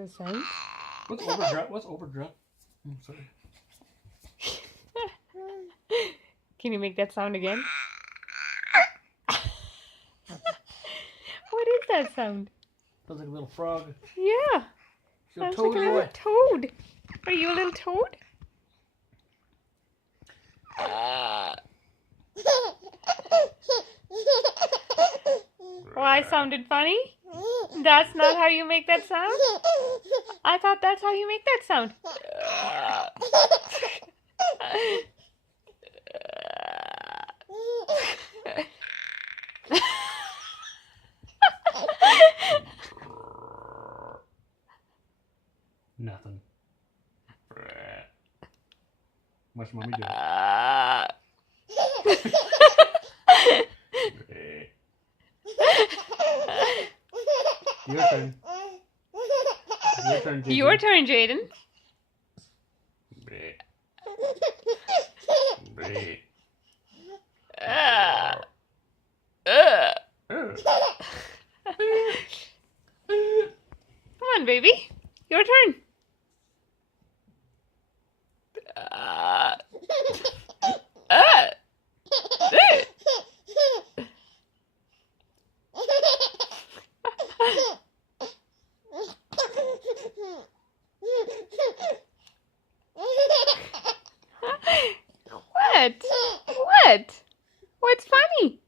those sounds. What's overdrive? What's overdrive? Sorry. Can you make that sound again? What is that sound? Sounds like a little frog. Yeah. You're a Sounds like toad a or little what? toad. Are you a little toad? Oh, I sounded funny? That's not how you make that sound? I thought that's how you make that sound. Nothing. What's mommy doing? Your turn. Your turn, Jaden. Your turn, Jaden. Come on, baby. Your turn. What? What? What's funny?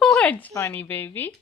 What's funny, baby?